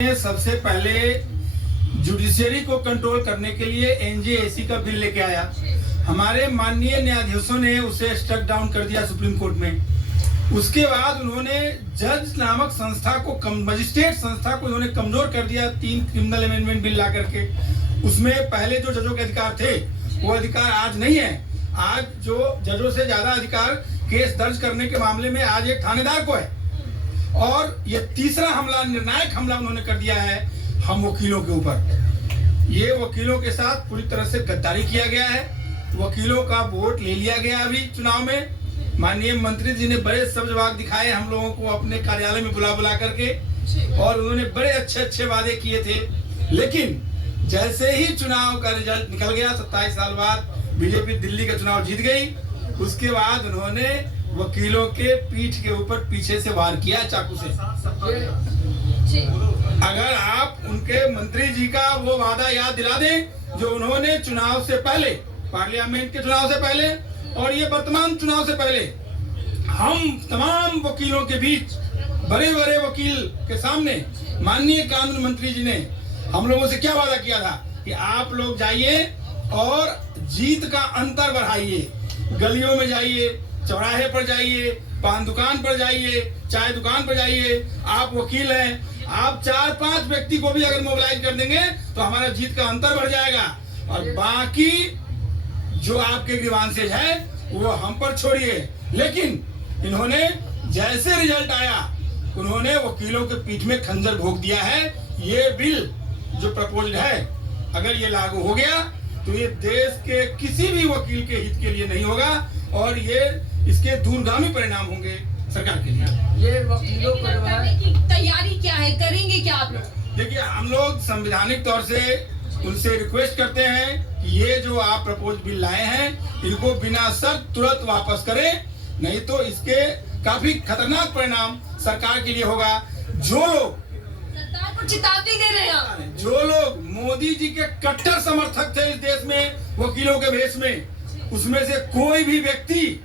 सबसे पहले जुडिशरी को कंट्रोल करने के लिए एनजेएसी का बिल लेके आया। हमारे माननीय न्यायाधीशों ने उसे स्ट्रक डाउन कर दिया सुप्रीम कोर्ट में। उसके बाद उन्होंने जज नामक संस्था को मजिस्ट्रेट संस्था को उन्होंने कमजोर कर दिया 3 क्रिमिनल अमेंडमेंट बिल ला करके। उसमें पहले जो जजों के अधिकार थे वो अधिकार आज नहीं है। आज जो जजों से ज्यादा अधिकार केस दर्ज करने के मामले में आज एक थानेदार को है। और ये तीसरा हमला, निर्णायक हमला उन्होंने कर दिया है हम वकीलों के ऊपर। ये वकीलों के साथ पूरी तरह से गद्दारी किया गया है। वकीलों का वोट ले लिया गया अभी चुनाव में। माननीय मंत्री जी ने बड़े सब्जवाग दिखाए हम लोगों को अपने कार्यालय में बुला करके, और उन्होंने बड़े अच्छे वादे किए थे। लेकिन जैसे ही चुनाव का रिजल्ट निकल गया, 27 साल बाद बीजेपी दिल्ली का चुनाव जीत गई, उसके बाद उन्होंने वकीलों के पीठ के ऊपर पीछे से वार किया चाकू से। अगर आप उनके मंत्री जी का वो वादा याद दिला दें जो उन्होंने चुनाव से पहले, पार्लियामेंट के चुनाव से पहले और ये वर्तमान चुनाव से पहले, हम तमाम वकीलों के बीच बड़े वकील के सामने माननीय कानून मंत्री जी ने हम लोगों से क्या वादा किया था कि आप लोग जाइए और जीत का अंतर बढ़ाइए। गलियों में जाइए, चौराहे पर जाइए, पान दुकान पर जाइए, चाय दुकान पर जाइए। आप वकील हैं, आप 4-5 व्यक्ति को भी अगर मोबिलाइज कर देंगे तो हमारा जीत का अंतर बढ़ जाएगा। और बाकी जो आपके ग्रीवांसेज है वो हम पर छोड़िए। लेकिन इन्होंने जैसे रिजल्ट आया उन्होंने वकीलों के पीठ में खंजर भोंक दिया है। ये बिल जो प्रपोज्ड है, अगर ये लागू हो गया तो ये देश के किसी भी वकील के हित के लिए नहीं होगा और ये इसके दूरगामी परिणाम होंगे सरकार के लिए। ये वकीलों की तैयारी क्या है, करेंगे क्या आप लोग? देखिए, हम लोग संवैधानिक तौर से उनसे रिक्वेस्ट करते हैं कि ये जो आप प्रपोज बिल लाए हैं इनको बिना शर्त तुरंत वापस करें, नहीं तो इसके काफी खतरनाक परिणाम सरकार के लिए होगा। जो लोग सरकार को चेतावनी दे रहे हैं, जो लोग मोदी जी के कट्टर समर्थक थे इस देश में वकीलों के भेष में, उसमें से कोई भी व्यक्ति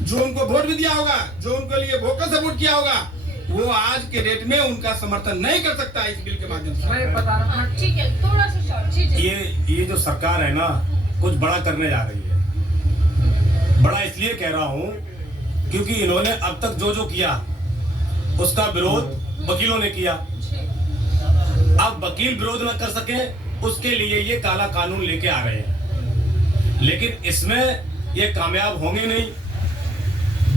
जो उनको वोट भी दिया होगा, जो उनके लिए वोकल सपोर्ट किया होगा, वो आज के डेट में उनका समर्थन नहीं कर सकता इस बिल के माध्यम से। मैं बता रहा हूं, ठीक है, थोड़ा सा शॉर्ट। ये जो सरकार है ना, कुछ बड़ा करने जा रही है। बड़ा इसलिए कह रहा हूँ क्योंकि इन्होंने अब तक जो किया उसका विरोध वकीलों ने किया। अब वकील विरोध न कर सके उसके लिए ये काला कानून लेके आ रहे हैं, लेकिन इसमें ये कामयाब होंगे नहीं।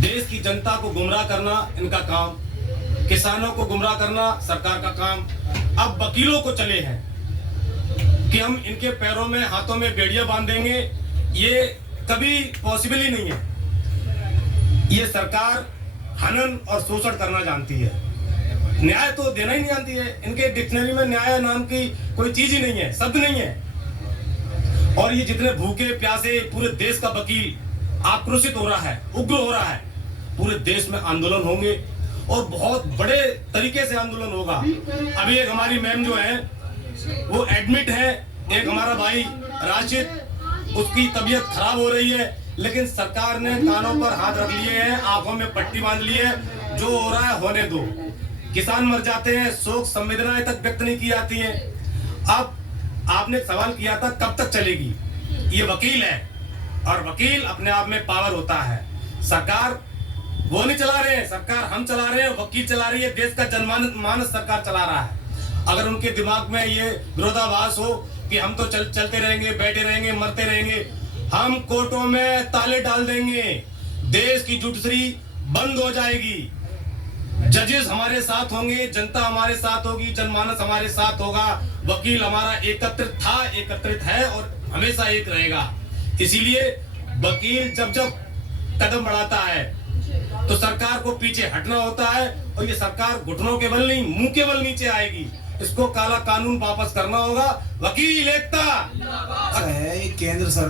देश की जनता को गुमराह करना इनका काम, किसानों को गुमराह करना सरकार का काम। अब वकीलों को चले हैं कि हम इनके पैरों में हाथों में बेड़ियां बांध देंगे, ये कभी पॉसिबल ही नहीं है। ये सरकार हनन और शोषण करना जानती है, न्याय तो देना ही नहीं जानती है। इनके डिक्शनरी में न्याय नाम की कोई चीज ही नहीं है, शब्द नहीं है। और ये जितने भूखे प्यासे पूरे देश का वकील आक्रोशित हो रहा है, उग्र हो रहा है, पूरे देश में आंदोलन होंगे और बहुत बड़े तरीके से आंदोलन होगा। अभी एक हमारी मैम जो है वो एडमिट है, एक हमारा भाई राशिद, उसकी तबीयत खराब हो रही है, लेकिन सरकार ने कानों पर हाथ रख लिए हैं, आंखों में पट्टी बांध ली है। जो हो रहा है होने दो। किसान मर जाते हैं, शोक संवेदनाएं तक व्यक्त नहीं की जाती हैं। अब आपने सवाल किया था कब तक चलेगी, ये वकील है और वकील अपने आप में पावर होता है। सरकार वो नहीं चला रहे हैं, सरकार हम चला रहे हैं, वकील चला रही है, देश का जनमानस सरकार चला रहा है। अगर उनके दिमाग में ये विरोधाभास हो कि हम तो चलते रहेंगे, बैठे रहेंगे, मरते रहेंगे, हम कोर्टों में ताले डाल देंगे, देश की जुडिशरी बंद हो जाएगी, जजेस हमारे साथ होंगे, जनता हमारे साथ होगी, जनमानस हमारे साथ होगा। वकील हमारा एकत्रित था, एकत्रित है और हमेशा एक रहेगा। इसीलिए वकील जब कदम बढ़ाता है तो सरकार को पीछे हटना होता है, और ये सरकार घुटनों के बल नहीं, मुंह के बल नीचे आएगी। इसको काला कानून वापस करना होगा। वकील एकता है केंद्र सरकार